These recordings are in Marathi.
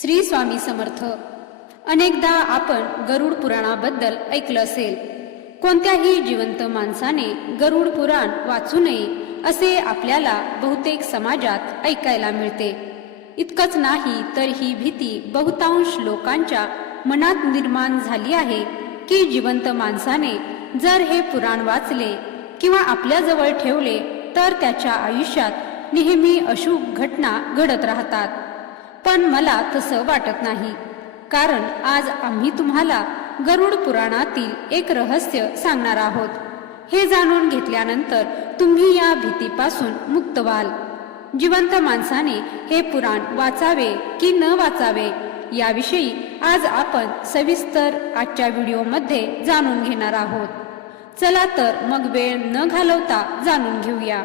श्री स्वामी समर्थ. अनेकदा आपण गरुड पुराणाबद्दल ऐकलं असेल. कोणत्याही जिवंत माणसाने गरुड पुराण वाचू नये असे आपल्याला बहुतेक समाजात ऐकायला मिळते. इतकंच नाही तर ही भीती बहुतांश लोकांच्या मनात निर्माण झाली आहे की जिवंत माणसाने जर हे पुराण वाचले किंवा आपल्याजवळ ठेवले तर त्याच्या आयुष्यात नेहमी अशुभ घटना घडत राहतात. पण मला तसं वाटत नाही. कारण आज आम्ही तुम्हाला गरुड पुराणातील एक रहस्य सांगणार आहोत. हे जाणून घेतल्यानंतर तुम्ही या भीतीपासून मुक्त व्हाल. जिवंत माणसाने हे पुराण वाचावे की न वाचावे याविषयी आज आपण सविस्तर आजच्या व्हिडिओमध्ये जाणून घेणार आहोत. चला तर मग वेळ न घालवता जाणून घेऊया.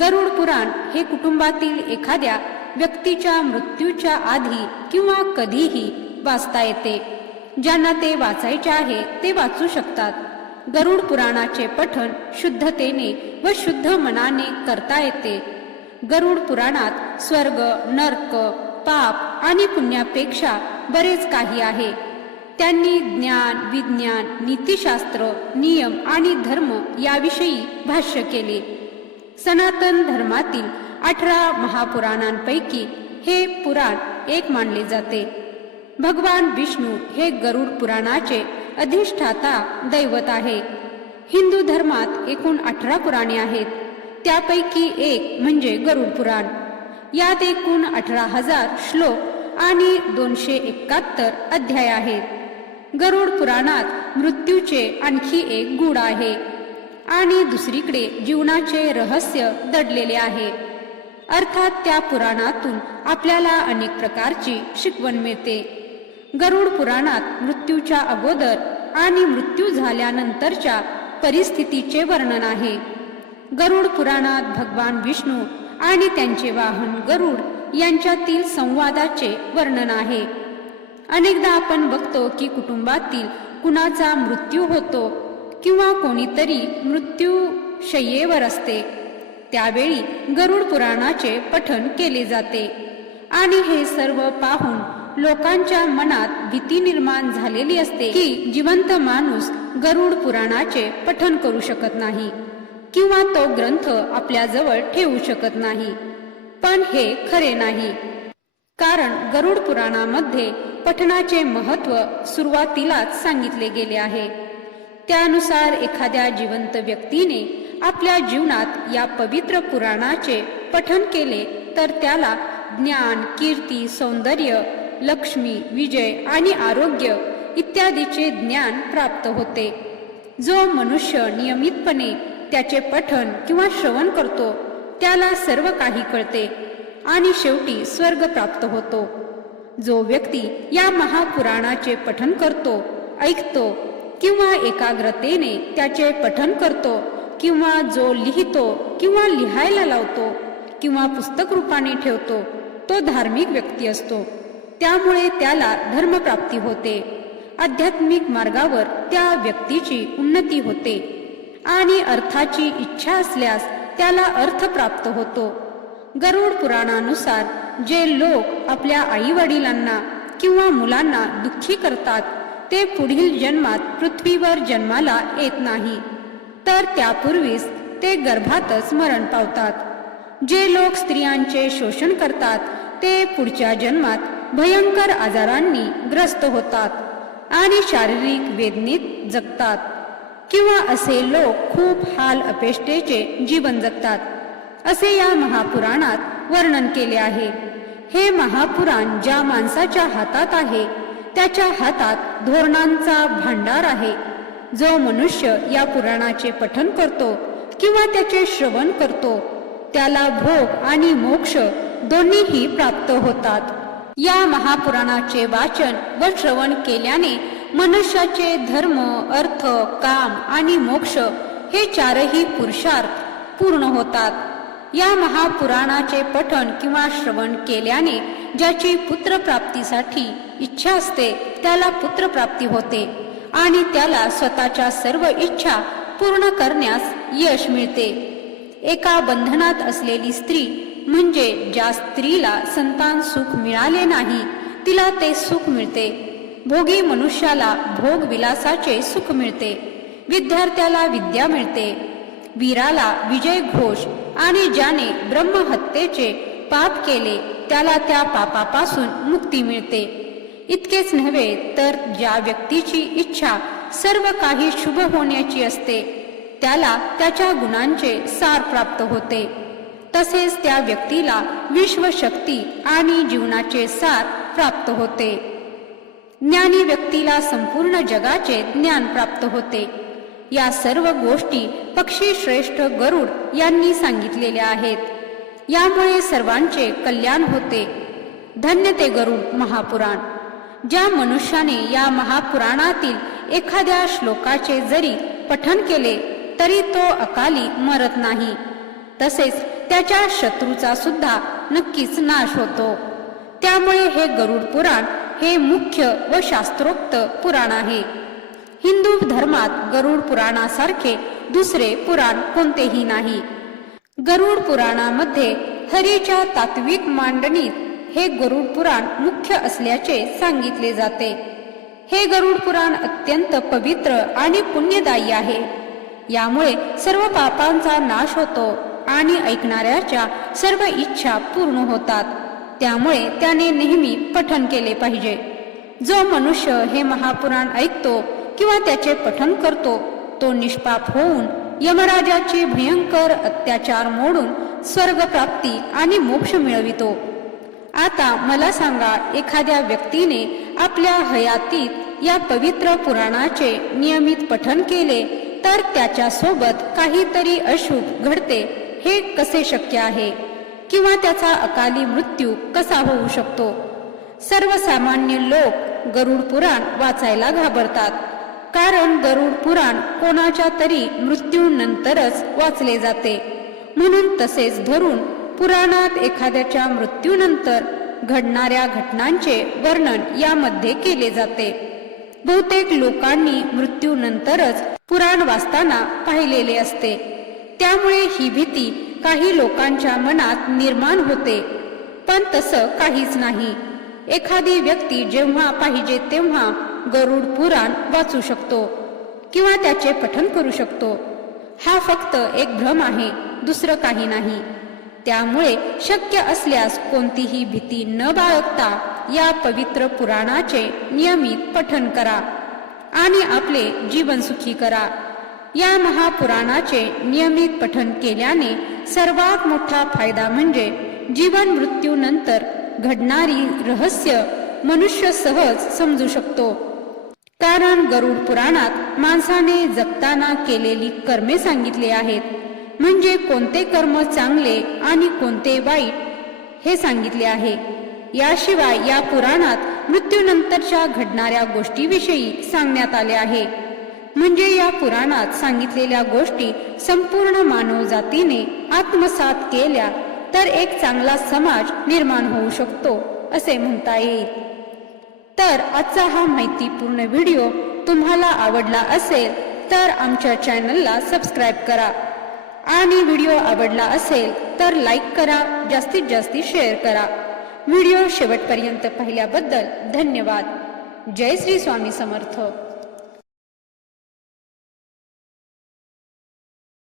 गरुड पुराण हे कुटुंबातील एखाद्या व्यक्तीच्या मृत्यूच्या आधी किंवा कधीही वाचता येते. ज्यांना ते वाचायचे आहे ते वाचू शकतात. गरुड पुराणाचे पठण शुद्धतेने व शुद्ध मनाने करता येते. गरुड पुराणात स्वर्ग नर्क पाप आणि पुण्यापेक्षा बरेच काही आहे. त्यांनी ज्ञान विज्ञान नीतिशास्त्र नियम आणि धर्म याविषयी भाष्य केले. सनातन धर्मातील अठरा महापुराणांपैकी हे पुराण एक मानले जाते. भगवान विष्णू हे गरुड पुराणाचे अधिष्ठाता दैवत आहे. हिंदू धर्मात एकूण अठरा पुराणे आहेत. त्यापैकी एक म्हणजे गरुड पुराण. यात एकूण अठरा हजार श्लोक आणि दोनशे एकाहत्तर अध्याय आहेत. गरुड पुराणात मृत्यूचे आणखी एक गुण आहे आणि दुसरीकडे जीवनाचे रहस्य दडलेले आहे. अर्थात त्या पुराणातून आपल्याला अनेक प्रकारची शिकवण मिळते. गरुड पुराणात मृत्यूच्या अगोदर आणि मृत्यू झाल्यानंतरच्या परिस्थितीचे वर्णन आहे. गरुड पुराणात भगवान विष्णू आणि त्यांचे वाहन गरुड यांच्यातील संवादाचे वर्णन आहे. अनेकदा आपण बघतो की कुटुंबातील कुणाचा मृत्यू होतो किंवा कोणीतरी मृत्यू शय्येवर असते. त्यावेळी गरुड पुराणाचे पठन केले जाते. आणि हे सर्व पाहून लोकांच्या मनात भीती निर्माण झालेली असते की जिवंत माणूस गरुड पुराणाचे पठन करू शकत नाही किंवा तो ग्रंथ आपल्याजवळ ठेवू शकत नाही. पण हे खरे नाही. कारण गरुड पुराणामध्ये पठणाचे महत्त्व सुरुवातीलाच सांगितले गेले आहे. त्यानुसार एखाद्या जिवंत व्यक्तीने आपल्या जीवनात या पवित्र पुराणाचे पठन केले तर त्याला ज्ञान कीर्ती सौंदर्य लक्ष्मी विजय आणि आरोग्य इत्यादीचे ज्ञान प्राप्त होते. जो मनुष्य नियमितपणे त्याचे पठन किंवा श्रवण करतो त्याला सर्व काही कळते आणि शेवटी स्वर्ग प्राप्त होतो. जो व्यक्ती या महापुराणाचे पठन करतो ऐकतो किंवा एकाग्रतेने त्याचे पठन करतो किंवा जो लिहितो किंवा लिहायला लावतो किंवा पुस्तक रूपाने ठेवतो तो धार्मिक व्यक्ती असतो. त्यामुळे त्याला धर्मप्राप्ती होते. आध्यात्मिक मार्गावर त्या व्यक्तीची उन्नती होते. आणि अर्थाची इच्छा असल्यास त्याला अर्थ प्राप्त होतो. गरुड पुराणानुसार जे लोक आपल्या आईवडिलांना किंवा मुलांना दुःखी करतात ते पुढील जन्मात पृथ्वीवर जन्माला येत नाही. तर त्यापूर्वीच ते गर्भातच मरण पावतात. जे लोक स्त्रियांचे शोषण करतात ते पुढच्या जन्मात भयंकर आजारांनी ग्रस्त होतात आणि शारीरिक वेदनेत जगतात. किंवा असे लोक खूप हाल अपेष्टेचे जीवन जगतात. असे या महापुराणात वर्णन केले आहे. हे महापुराण ज्या माणसाच्या हातात आहे त्याच्या हातात धोरणांचा भांडार आहे. जो मनुष्य या पुराणाचे पठन करतो किंवा त्याचे श्रवण करतो त्याला भोग आणि मोक्ष दोन्हीही प्राप्त होतात. या महापुराणाचे वाचन व श्रवण केल्याने मनुष्याचे धर्म अर्थ काम आणि मोक्ष हे चारही पुरुषार्थ पूर्ण होतात. या महापुराणाचे पठन किंवा श्रवण केल्याने ज्याची पुत्रप्राप्तीसाठी इच्छा असते त्याला पुत्रप्राप्ती होते. आणि त्याला स्वतःच्या सर्व इच्छा पूर्ण करण्यास यश मिळते. एका बंधनात असलेली स्त्री म्हणजे ज्या स्त्रीला संतान सुख मिळाले नाही तिला ते सुख मिळते. भोगी मनुष्याला भोग विलासाचे सुख मिळते. विद्यार्थ्याला विद्या मिळते. वीराला विजय घोष आणि ज्याने ब्रह्महत्येचे पाप केले त्याला त्या पापापासून मुक्ती मिळते. इतकेच नव्हे तर ज्या व्यक्तीची इच्छा सर्व काही शुभ होण्याची असते त्याला त्याच्या गुणांचे सार प्राप्त होते. तसेच त्या व्यक्तीला विश्वशक्ती आणि जीवनाचे सार प्राप्त होते. ज्ञानी व्यक्तीला संपूर्ण जगाचे ज्ञान प्राप्त होते. या सर्व गोष्टी पक्षी श्रेष्ठ गरुड यांनी सांगितलेल्या आहेत. यामुळे सर्वांचे कल्याण होते. धन्य ते गरुड महापुराण. ज्या मनुष्याने या महापुराणातील एखाद्या श्लोकाचे जरी पठन केले तरी तो अकाली मरत नाही. तसेच त्याच्या शत्रूचा सुद्धा नक्कीच नाश होतो. त्यामुळे हे गरुड पुराण हे मुख्य व शास्त्रोक्त पुराण आहे. हिंदू धर्मात गरुड पुराणासारखे दुसरे पुराण कोणतेही नाही. गरुड पुराणामध्ये हरीच्या तात्विक मांडणीत हे गरुड पुराण मुख्य असल्याचे सांगितले जाते. हे गरुड पुराण अत्यंत पवित्र आणि पुण्यदायी आहे. यामुळे सर्व पापांचा नाश होतो आणि ऐकणाऱ्याच्या सर्व इच्छा पूर्ण होतात. त्यामुळे त्याने नेहमी पठन केले पाहिजे. जो मनुष्य हे महापुराण ऐकतो किंवा त्याचे पठन करतो तो निष्पाप होऊन यमराजाचे भयंकर अत्याचार मोडून स्वर्गप्राप्ती आणि मोक्ष मिळवितो. आता मला सांगा एखाद्या व्यक्तीने आपल्या हयातीत या पवित्र पुराणाचे नियमित पठन केले तर त्याच्या सोबत काहीतरी अशुभ घडते हे कसे शक्य आहे? किंवा त्याचा अकाली मृत्यू कसा होऊ शकतो? सर्वसामान्य लोक गरुड पुराण वाचायला घाबरतात कारण गरुड पुराण कोणाच्या तरी मृत्यूनंतरच वाचले जाते म्हणून तसेच धरून पुराणात एखाद्याच्या मृत्यूनंतर घडणाऱ्या घटनांचे वर्णन यामध्ये केले जाते. बहुतेक लोकांनी मृत्यूनंतरच पुराण वाचताना पाहिलेले असते. त्यामुळे ही भीती काही लोकांच्या मनात निर्माण होते. पण तसं काहीच नाही. एखादी व्यक्ती जेव्हा पाहिजे तेव्हा गरुड पुराण वाचू शकतो किंवा त्याचे पठन करू शकतो. हा फक्त एक भ्रम आहे दुसरं काही नाही. त्यामुळे शक्य असल्यास कोणतीही भीती न बाळगता या पवित्र पुराणाचे नियमित पठन करा आणि आपले जीवन सुखी करा. या महापुराणाचे नियमित पठन केल्याने सर्वात मोठा फायदा म्हणजे जीवन मृत्यूनंतर घडणारी रहस्य मनुष्य सहज समजू शकतो. कारण गरुड पुराणात माणसाने जगताना केलेली कर्मे सांगितली आहेत. म्हणजे कोणते कर्म चांगले आणि कोणते वाईट हे सांगितले आहे. याशिवाय या पुराणात मृत्यूनंतरच्या घडणाऱ्या गोष्टीविषयी सांगण्यात आले आहे. म्हणजे या पुराणात सांगितलेल्या गोष्टी संपूर्ण मानव जातीने आत्मसात केल्या तर एक चांगला समाज निर्माण होऊ शकतो असे म्हणता येईल. तर आजचा हा माहितीपूर्ण व्हिडिओ तुम्हाला आवडला असेल तर आमच्या चॅनलला सबस्क्राईब करा. आणि व्हिडिओ आवडला असेल तर लाईक करा जास्तीत जास्त शेअर करा. व्हिडिओ शेवटपर्यंत पाहिल्याबद्दल धन्यवाद. जय श्री स्वामी समर्थ.